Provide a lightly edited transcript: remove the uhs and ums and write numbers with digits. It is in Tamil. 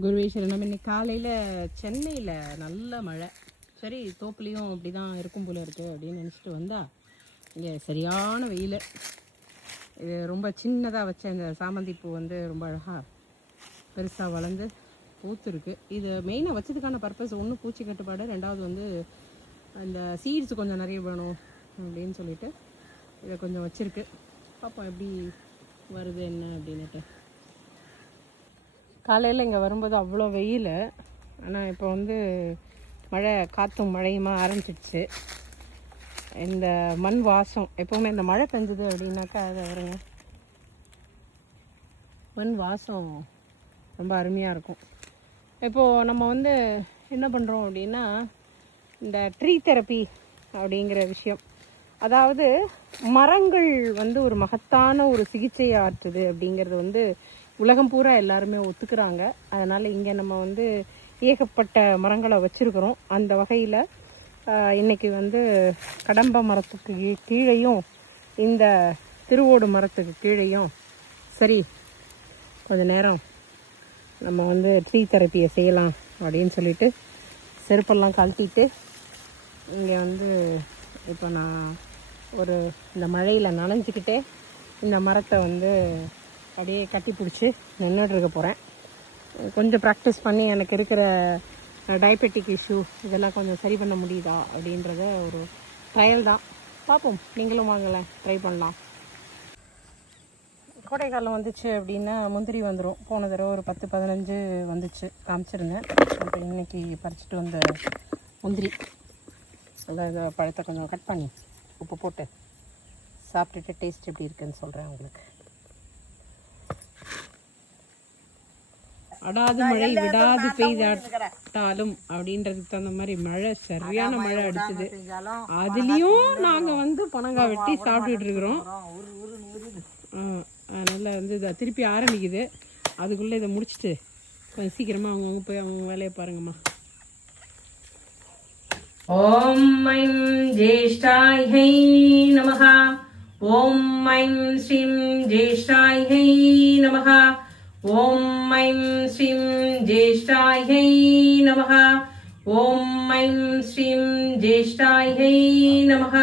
குருவேஸ்வரன். நம்ம இன்னைக்கு காலையில் சென்னையில் நல்ல மழை. சரி, தோப்புலேயும் அப்படி தான் இருக்கும் போல இருக்குது அப்படின்னு நினச்சிட்டு வந்தால் இங்கே சரியான வெயில். இது ரொம்ப சின்னதாக வச்ச இந்த சாமந்தி பூ வந்து ரொம்ப அழகாக பெருசாக வளர்ந்து பூத்துருக்கு. இது மெயினாக வச்சதுக்கான பர்பஸ் ஒன்று பூச்சி கட்டுப்பாடு, ரெண்டாவது வந்து அந்த சீட்ஸ் கொஞ்சம் நிறைய வேணும் அப்படின்னு சொல்லிட்டு இதை கொஞ்சம் வச்சுருக்கு. பார்ப்போம் எப்படி வருது என்ன அப்படின்னுட்டு. காலையில் இங்கே வரும்போது அவ்வளோ வெயில், ஆனால் இப்போ வந்து மழை, காற்றும் மழையுமா ஆரம்பிச்சிடுச்சு. இந்த மண் வாசம் எப்போவுமே இந்த மழை பெஞ்சுது அப்படின்னாக்கா அதை வருங்க, மண் வாசம் ரொம்ப அருமையாக இருக்கும். இப்போது நம்ம வந்து என்ன பண்ணுறோம் அப்படின்னா, இந்த ட்ரீ தெரப்பி அப்படிங்கிற விஷயம், அதாவது மரங்கள் வந்து ஒரு மகத்தான ஒரு சிகிச்சை ஆற்றுது அப்படிங்கிறது வந்து உலகம் பூரா எல்லாருமே ஒத்துக்கிறாங்க. அதனால் இங்கே நம்ம வந்து ஏகப்பட்ட மரங்களை வச்சுருக்கிறோம். அந்த வகையில் இன்றைக்கி வந்து கடம்ப மரத்துக்கு கீழேயும் இந்த திருவோடு மரத்துக்கு கீழேயும் சரி கொஞ்ச நேரம் நம்ம வந்து ட்ரீ தெரப்பியை செய்யலாம் அப்படின்னு சொல்லிட்டு செருப்பெல்லாம் கழட்டிட்டு இங்கே வந்து இப்போ நான் இந்த மழையில் நனைஞ்சிக்கிட்டே இந்த மரத்தை வந்து அப்படியே கட்டி பிடிச்சி நின்றுட்டுருக்க போகிறேன். கொஞ்சம் ப்ராக்டிஸ் பண்ணி எனக்கு இருக்கிற டயபெட்டிக் இஷ்யூ இதெல்லாம் கொஞ்சம் சரி பண்ண முடியுதா அப்படின்றத ஒரு ட்ரையல் தான். பார்ப்போம், நீங்களும் வாங்கலாம், ட்ரை பண்ணலாம். கோடைக்காலம் வந்துச்சு அப்படின்னா முந்திரி வந்துடும். போன தடவை ஒரு 10-15 வந்துச்சு, காமிச்சிருந்தேன். அப்புறம் இன்றைக்கி பறிச்சிட்டு வந்த முந்திரி அதாவது பழத்தை கொஞ்சம் கட் பண்ணி உப்பு போட்டு சாப்பிட்டுட்டு டேஸ்ட் எப்படி இருக்குன்னு சொல்கிறேன் உங்களுக்கு. அடாது மழை விடாது பெய்தாட்டாலும் அப்படின்றதுக்கு தகுந்த மாதிரி மழை, சரியான மழை அடிச்சுது. அதுலேயும் நாங்கள் வந்து பனங்காய் வெட்டி சாப்பிட்டுட்டு இருக்கிறோம். அதனால் வந்து இதை திருப்பி ஆரம்பிக்குது. அதுக்குள்ளே இதை முடிச்சுட்டு கொஞ்சம் சீக்கிரமாக அவங்கவுங்க போய் அவங்க வேலையை பாருங்கம்மா. ஓம் ஐம் ஜேஷ்டாய் ஹை நமஹ. ஓம் ஐம் ஸ்ரீம் ஜேஷ்டாய் ஹை நமஹ. ஓம் ஐம் ஸ்ரீம் ஜேஷ்டாய் ஹை நமஹ. ஓம் ஐம் ஸ்ரீம் ஜேஷ்டாய் ஹை நமஹ.